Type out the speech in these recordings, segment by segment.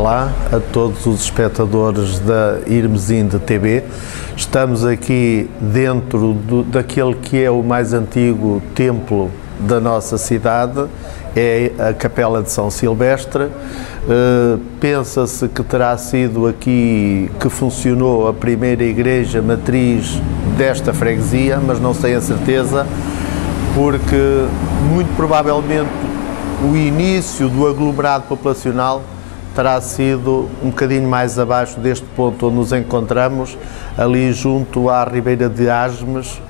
Olá a todos os espectadores da Irmesinde TV. Estamos aqui dentro daquele que é o mais antigo templo da nossa cidade, é a Capela de São Silvestre. Pensa-se que terá sido aqui que funcionou a primeira igreja matriz desta freguesia, mas não tenho a certeza, porque muito provavelmente o início do aglomerado populacional terá sido um bocadinho mais abaixo deste ponto onde nos encontramos, ali junto à Ribeira de Asmes,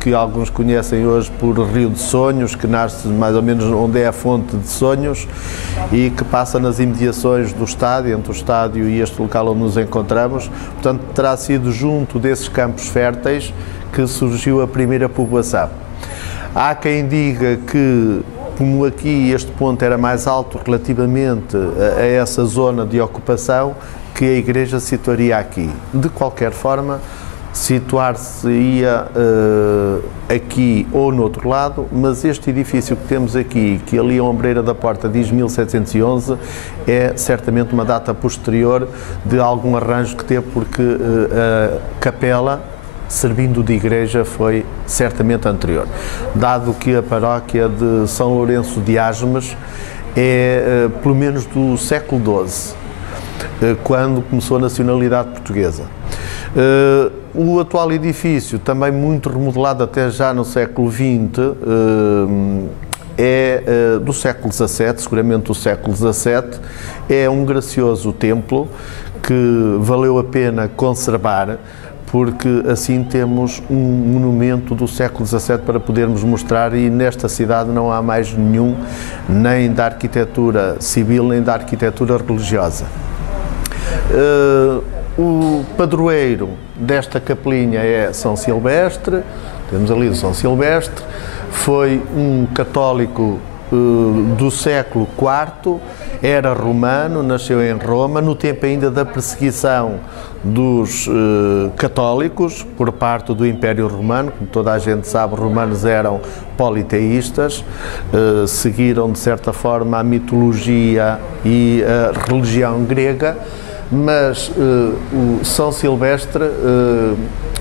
que alguns conhecem hoje por Rio de Sonhos, que nasce mais ou menos onde é a fonte de Sonhos e que passa nas imediações do estádio, entre o estádio e este local onde nos encontramos. Portanto, terá sido junto desses campos férteis que surgiu a primeira povoação. Há quem diga que, como aqui este ponto era mais alto relativamente a essa zona de ocupação, que a igreja se situaria aqui. De qualquer forma, situar-se-ia aqui ou no outro lado, mas este edifício que temos aqui, que ali a ombreira da porta diz 1711, é certamente uma data posterior de algum arranjo que teve, porque a capela, servindo de igreja, foi certamente anterior, dado que a paróquia de São Lourenço de Asmes é pelo menos do século XII, quando começou a nacionalidade portuguesa. O atual edifício, também muito remodelado até já no século XX, é do século XVII, seguramente do século XVII, é um gracioso templo que valeu a pena conservar, porque assim temos um monumento do século XVII para podermos mostrar, e nesta cidade não há mais nenhum, nem da arquitetura civil, nem da arquitetura religiosa. O padroeiro desta capelinha é São Silvestre, temos ali o São Silvestre, foi um católico do século IV, era romano, nasceu em Roma, no tempo ainda da perseguição dos católicos por parte do Império Romano. Como toda a gente sabe, os romanos eram politeístas, seguiram de certa forma a mitologia e a religião grega, mas o São Silvestre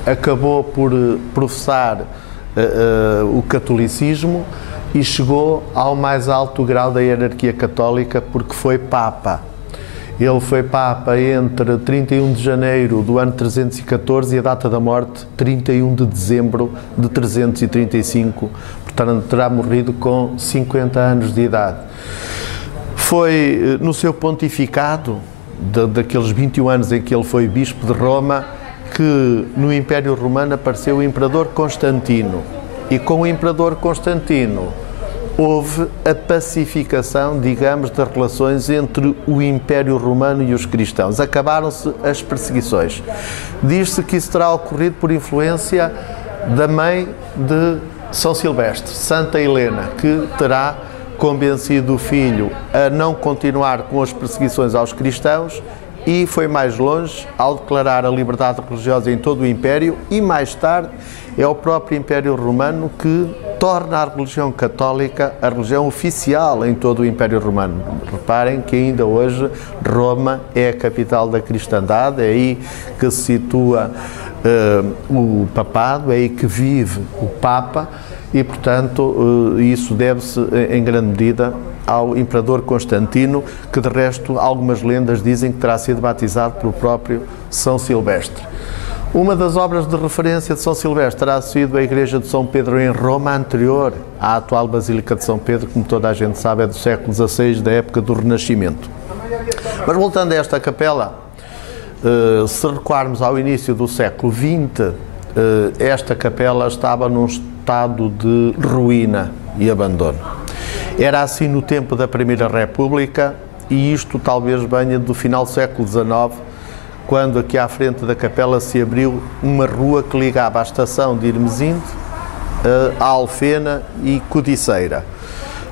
acabou por professar o catolicismo e chegou ao mais alto grau da hierarquia católica, porque foi Papa. Ele foi Papa entre 31 de janeiro do ano 314 e a data da morte, 31 de dezembro de 335, portanto terá morrido com 50 anos de idade. Foi no seu pontificado, daqueles 21 anos em que ele foi Bispo de Roma, que no Império Romano apareceu o Imperador Constantino, e com o Imperador Constantino houve a pacificação, digamos, das relações entre o Império Romano e os cristãos. Acabaram-se as perseguições. Diz-se que isso terá ocorrido por influência da mãe de São Silvestre, Santa Helena, que terá convencido o filho a não continuar com as perseguições aos cristãos, e foi mais longe ao declarar a liberdade religiosa em todo o Império, e mais tarde é o próprio Império Romano que torna a religião católica a religião oficial em todo o Império Romano. Reparem que ainda hoje Roma é a capital da cristandade, é aí que se situa o papado, é aí que vive o Papa, e portanto isso deve-se em grande medida ao Imperador Constantino, que de resto algumas lendas dizem que terá sido batizado pelo próprio São Silvestre. Uma das obras de referência de São Silvestre terá sido a Igreja de São Pedro em Roma, anterior à atual Basílica de São Pedro, como toda a gente sabe é do século XVI, da época do Renascimento. Mas voltando a esta capela, se recuarmos ao início do século XX, esta capela estava num estado de ruína e abandono. Era assim no tempo da Primeira República, e isto talvez venha do final do século XIX, quando aqui à frente da capela se abriu uma rua que ligava a estação de Irmesinde a Alfena e Codiceira.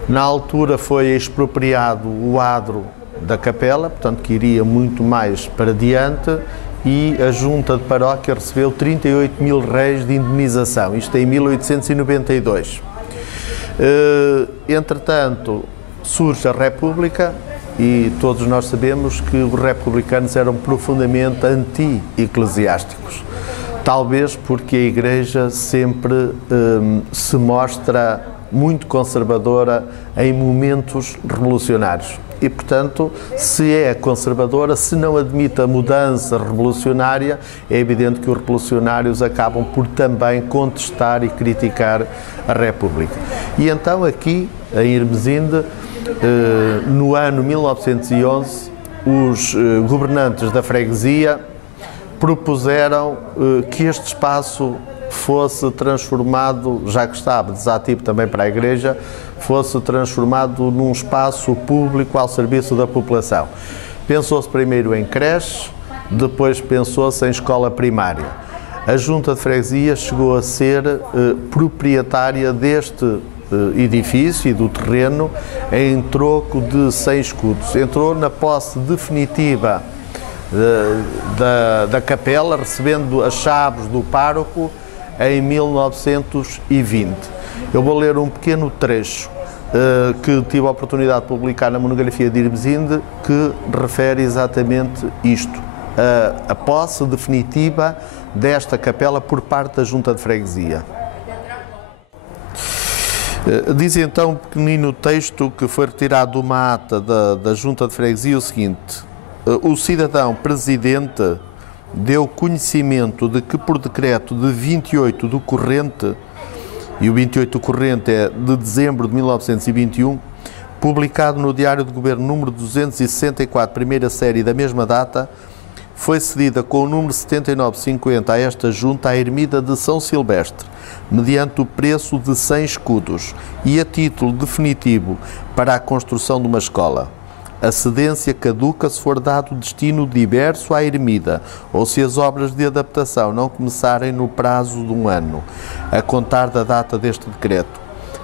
Na altura foi expropriado o adro da capela, portanto que iria muito mais para diante, e a Junta de Paróquia recebeu 38 mil réis de indemnização, isto em 1892. Entretanto, surge a República e todos nós sabemos que os republicanos eram profundamente anti-eclesiásticos. Talvez porque a Igreja sempre se mostra muito conservadora em momentos revolucionários. E, portanto, se é conservadora, se não admite a mudança revolucionária, é evidente que os revolucionários acabam por também contestar e criticar a República. E então aqui, em Irmesinde, no ano 1911, os governantes da freguesia propuseram que este espaço fosse transformado, já que estava desativo também para a Igreja, fosse transformado num espaço público ao serviço da população. Pensou-se primeiro em creche, depois pensou-se em escola primária. A Junta de Freguesia chegou a ser proprietária deste edifício e do terreno em troco de 100 escudos. Entrou na posse definitiva da capela, recebendo as chaves do pároco em 1920. Eu vou ler um pequeno trecho que tive a oportunidade de publicar na monografia de Irmesinde, que refere exatamente isto, a posse definitiva desta capela por parte da Junta de Freguesia. Diz então um pequenino texto que foi retirado de uma ata da Junta de Freguesia o seguinte: o cidadão presidente deu conhecimento de que por decreto de 28 do corrente, e o 28 do corrente é de dezembro de 1921, publicado no Diário de Governo número 264, primeira série da mesma data, foi cedida com o número 7950 a esta junta a ermida de São Silvestre, mediante o preço de 100 escudos e a título definitivo para a construção de uma escola. A cedência caduca se for dado destino diverso à ermida ou se as obras de adaptação não começarem no prazo de um ano, a contar da data deste decreto.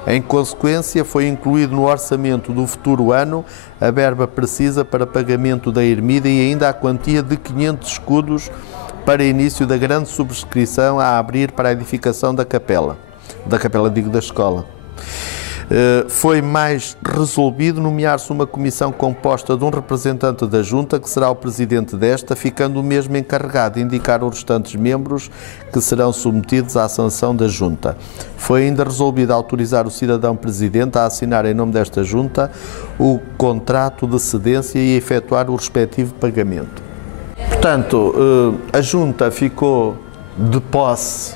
Em consequência, foi incluído no orçamento do futuro ano a verba precisa para pagamento da ermida e ainda a quantia de 500 escudos para início da grande subscrição a abrir para a edificação da capela. Da escola. Foi mais resolvido nomear-se uma comissão composta de um representante da Junta, que será o presidente desta, ficando o mesmo encarregado de indicar os restantes membros que serão submetidos à sanção da Junta. Foi ainda resolvido autorizar o cidadão presidente a assinar em nome desta Junta o contrato de cedência e a efetuar o respectivo pagamento. Portanto, a Junta ficou de posse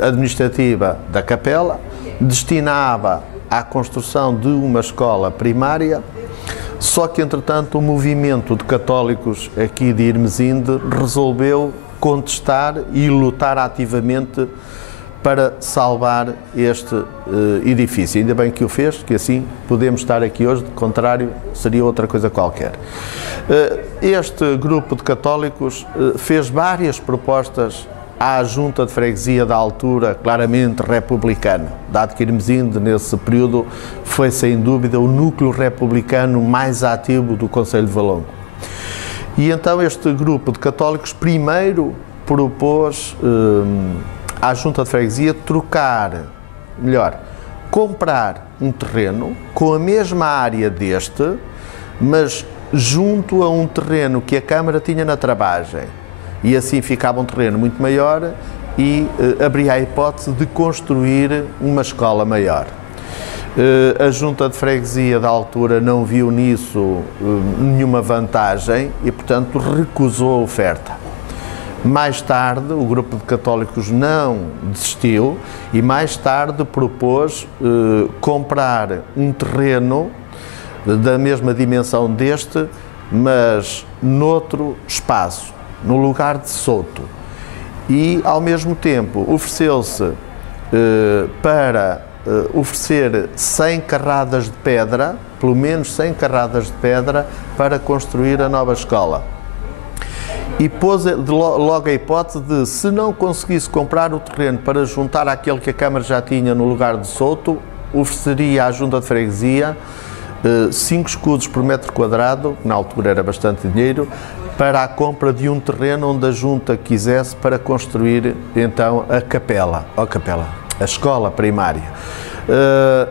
administrativa da capela, destinava à construção de uma escola primária, só que, entretanto, o movimento de católicos aqui de Irmesinde resolveu contestar e lutar ativamente para salvar este edifício. Ainda bem que o fez, que assim podemos estar aqui hoje, de contrário, seria outra coisa qualquer. Este grupo de católicos fez várias propostas à Junta de Freguesia da altura, claramente republicana, dado que Irmesinde, nesse período, foi sem dúvida o núcleo republicano mais ativo do Concelho de Valongo. E então este grupo de católicos primeiro propôs à Junta de Freguesia comprar um terreno com a mesma área deste, mas junto a um terreno que a Câmara tinha na Travagem. E assim ficava um terreno muito maior e abria a hipótese de construir uma escola maior. A Junta de Freguesia da altura não viu nisso nenhuma vantagem e, portanto, recusou a oferta. Mais tarde, o grupo de católicos não desistiu e mais tarde propôs comprar um terreno da mesma dimensão deste, mas noutro espaço, no lugar de Soto, e ao mesmo tempo ofereceu-se para oferecer 100 carradas de pedra, pelo menos 100 carradas de pedra, para construir a nova escola. E pôs logo a hipótese de, se não conseguisse comprar o terreno para juntar àquele que a Câmara já tinha no lugar de Soto, ofereceria à Junta de Freguesia 5 escudos por metro quadrado, que na altura era bastante dinheiro, para a compra de um terreno onde a Junta quisesse para construir então a escola primária.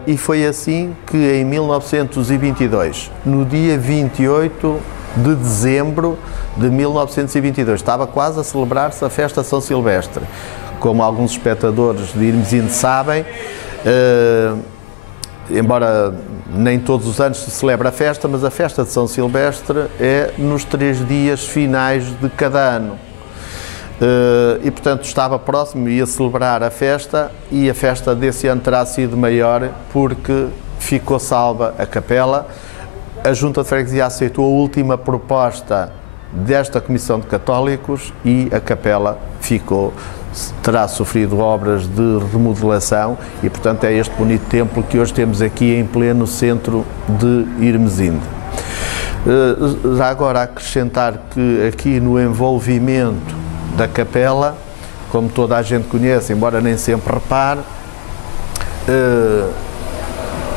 E foi assim que em 1922, no dia 28 de dezembro de 1922, estava quase a celebrar-se a festa de São Silvestre. Como alguns espectadores de Irmesinde sabem, embora nem todos os anos se celebra a festa, mas a festa de São Silvestre é nos 3 dias finais de cada ano. E portanto estava próximo, ia celebrar a festa, e a festa desse ano terá sido maior porque ficou salva a capela. A Junta de Freguesia aceitou a última proposta desta Comissão de Católicos e a capela terá sofrido obras de remodelação e portanto é este bonito templo que hoje temos aqui em pleno centro de Irmesinde. Já agora acrescentar que aqui no envolvimento da capela, como toda a gente conhece, embora nem sempre repare,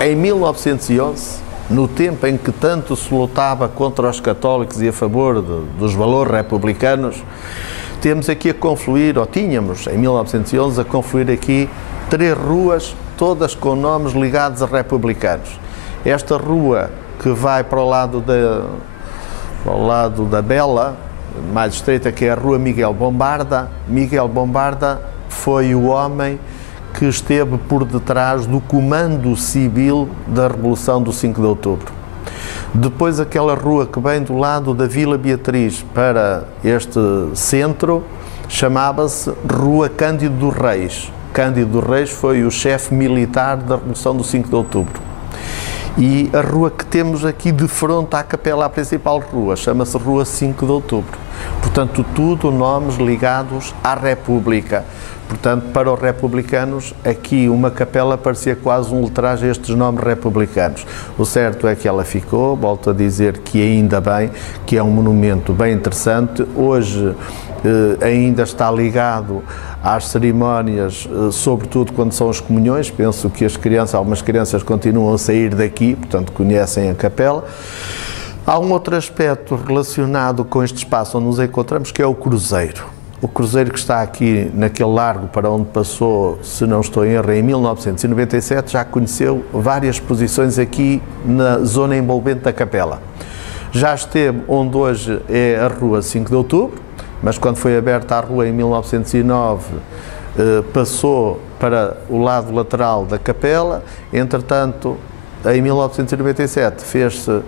em 1911, no tempo em que tanto se lutava contra os católicos e a favor dos valores republicanos, temos aqui a confluir, ou tínhamos em 1911 a confluir aqui 3 ruas, todas com nomes ligados a republicanos. Esta rua que vai para o lado da Bela, mais estreita, que é a Rua Miguel Bombarda. Miguel Bombarda foi o homem que esteve por detrás do comando civil da Revolução do 5 de Outubro. Depois aquela rua que vem do lado da Vila Beatriz para este centro chamava-se Rua Cândido dos Reis. Cândido dos Reis foi o chefe militar da Revolução do 5 de Outubro. E a rua que temos aqui de frente à capela, a principal rua, chama-se Rua 5 de Outubro. Portanto, tudo nomes ligados à República. Portanto, para os republicanos, aqui uma capela parecia quase um ultraje a estes nomes republicanos. O certo é que ela ficou, volto a dizer que ainda bem, que é um monumento bem interessante. Hoje ainda está ligado às cerimónias, sobretudo quando são as comunhões. Penso que algumas crianças continuam a sair daqui, portanto conhecem a capela. Há um outro aspecto relacionado com este espaço onde nos encontramos, que é o cruzeiro. O cruzeiro que está aqui naquele largo para onde passou, se não estou em erro, em 1997, já conheceu várias posições aqui na zona envolvente da capela. Já esteve onde hoje é a Rua 5 de Outubro, mas quando foi aberta a rua em 1909, passou para o lado lateral da capela. Entretanto, em 1997 fez-se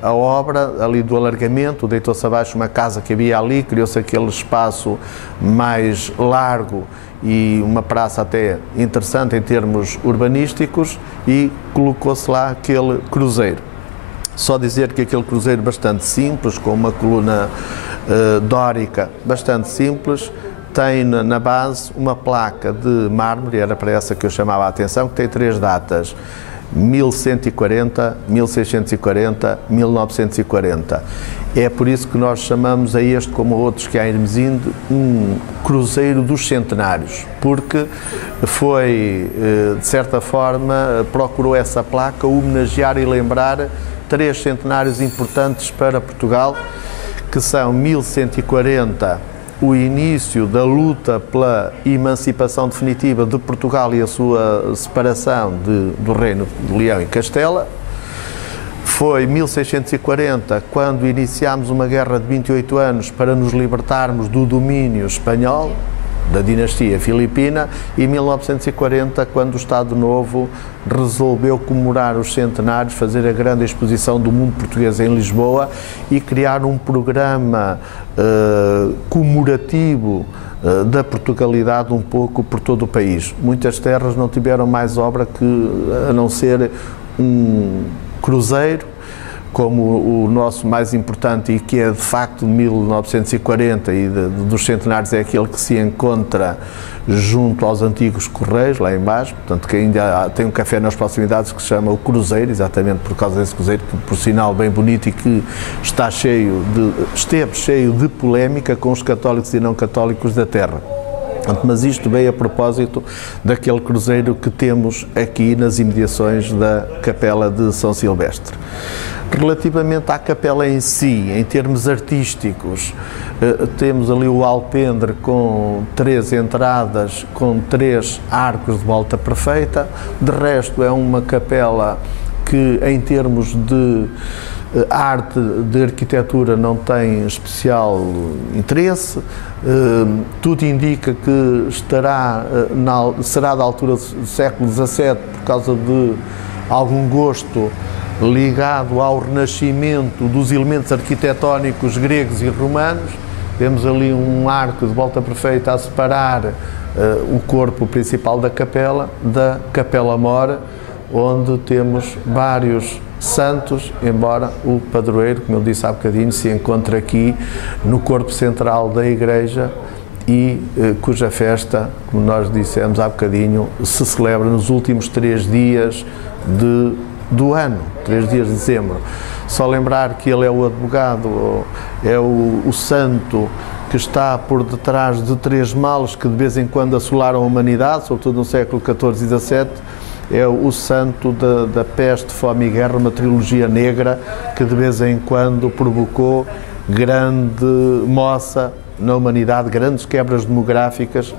a obra ali do alargamento, deitou-se abaixo uma casa que havia ali, criou-se aquele espaço mais largo e uma praça até interessante em termos urbanísticos, e colocou-se lá aquele cruzeiro. Só dizer que aquele cruzeiro bastante simples, com uma coluna dórica bastante simples, tem na base uma placa de mármore, era para essa que eu chamava a atenção, que tem 3 datas: 1140, 1640, 1940. É por isso que nós chamamos a este, como a outros que há em Irmesinde, um cruzeiro dos centenários, porque foi, de certa forma, procurou essa placa homenagear e lembrar 3 centenários importantes para Portugal, que são 1140, o início da luta pela emancipação definitiva de Portugal e a sua separação do Reino de Leão e Castela. Foi 1640, quando iniciámos uma guerra de 28 anos para nos libertarmos do domínio espanhol, da dinastia filipina, e 1940, quando o Estado Novo resolveu comemorar os centenários, fazer a grande exposição do mundo português em Lisboa e criar um programa comemorativo da Portugalidade um pouco por todo o país. Muitas terras não tiveram mais obra a não ser um cruzeiro, como o nosso mais importante, e que é de facto de 1940 e dos centenários, é aquele que se encontra junto aos antigos Correios, lá embaixo, portanto, que ainda tem um café nas proximidades que se chama o Cruzeiro, exatamente por causa desse cruzeiro, que por sinal bem bonito e que esteve cheio de polémica com os católicos e não católicos da terra. Mas isto veio a propósito daquele cruzeiro que temos aqui nas imediações da Capela de São Silvestre. Relativamente à capela em si, em termos artísticos, temos ali o alpendre com 3 entradas, com 3 arcos de volta perfeita. De resto, é uma capela que, em termos de arte, de arquitetura, não tem especial interesse. Tudo indica que será da altura do século XVII, por causa de algum gosto ligado ao renascimento dos elementos arquitetónicos gregos e romanos. Temos ali um arco de volta perfeita a separar o corpo principal da Capela Mor, onde temos vários santos, embora o padroeiro, como eu disse há bocadinho, se encontra aqui no corpo central da igreja e cuja festa, como nós dissemos há bocadinho, se celebra nos últimos 3 dias do ano, 3 dias de dezembro. Só lembrar que ele é o advogado, é o santo que está por detrás de 3 males que de vez em quando assolaram a humanidade, sobretudo no século XIV e XVII. É o santo da peste, fome e guerra, uma trilogia negra que de vez em quando provocou grande moça na humanidade, grandes quebras demográficas,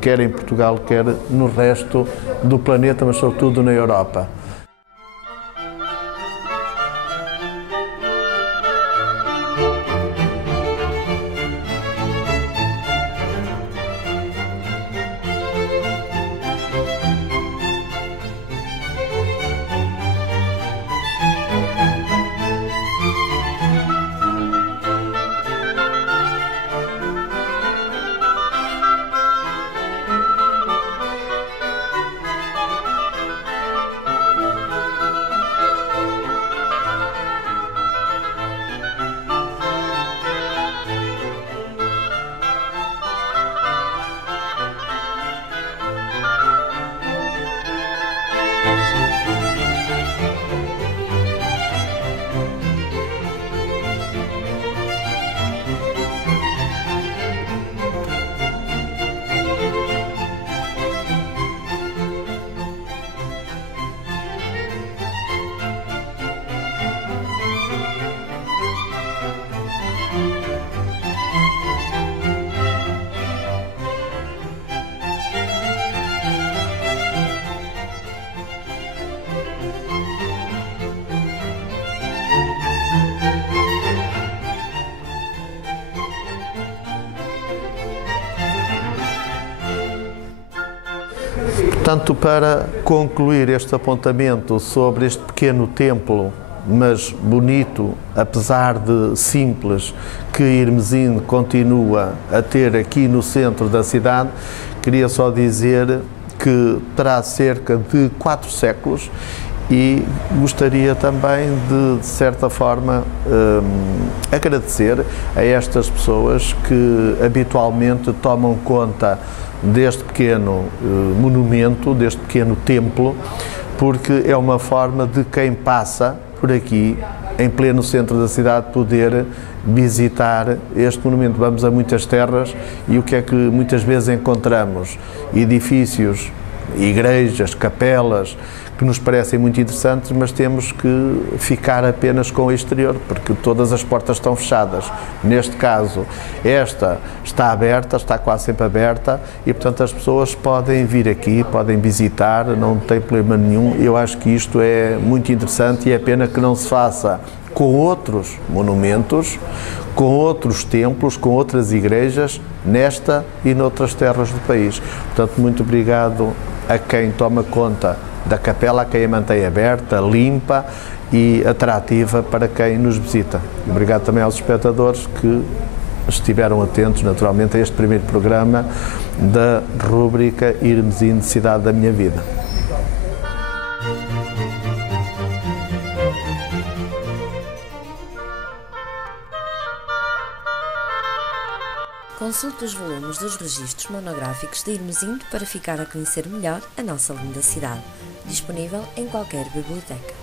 quer em Portugal, quer no resto do planeta, mas sobretudo na Europa. Portanto, para concluir este apontamento sobre este pequeno templo, mas bonito, apesar de simples, que Irmesinde continua a ter aqui no centro da cidade, queria só dizer que terá cerca de 4 séculos e gostaria também de certa forma, agradecer a estas pessoas que habitualmente tomam conta deste pequeno monumento, deste pequeno templo, porque é uma forma de quem passa por aqui, em pleno centro da cidade, poder visitar este monumento. Vamos a muitas terras e o que é que muitas vezes encontramos? Edifícios, igrejas, capelas, que nos parecem muito interessantes, mas temos que ficar apenas com o exterior, porque todas as portas estão fechadas. Neste caso, esta está aberta, está quase sempre aberta, e portanto as pessoas podem vir aqui, podem visitar, não tem problema nenhum. Eu acho que isto é muito interessante e é pena que não se faça com outros monumentos, com outros templos, com outras igrejas, nesta e noutras terras do país. Portanto, muito obrigado a quem toma conta da capela, a quem a mantém aberta, limpa e atrativa para quem nos visita. Obrigado também aos espectadores que estiveram atentos, naturalmente, a este primeiro programa da rúbrica Irmesinde, Cidade da Minha Vida. Consulte os volumes dos registros monográficos de Irmesinde para ficar a conhecer melhor a nossa linda cidade. Disponível em qualquer biblioteca.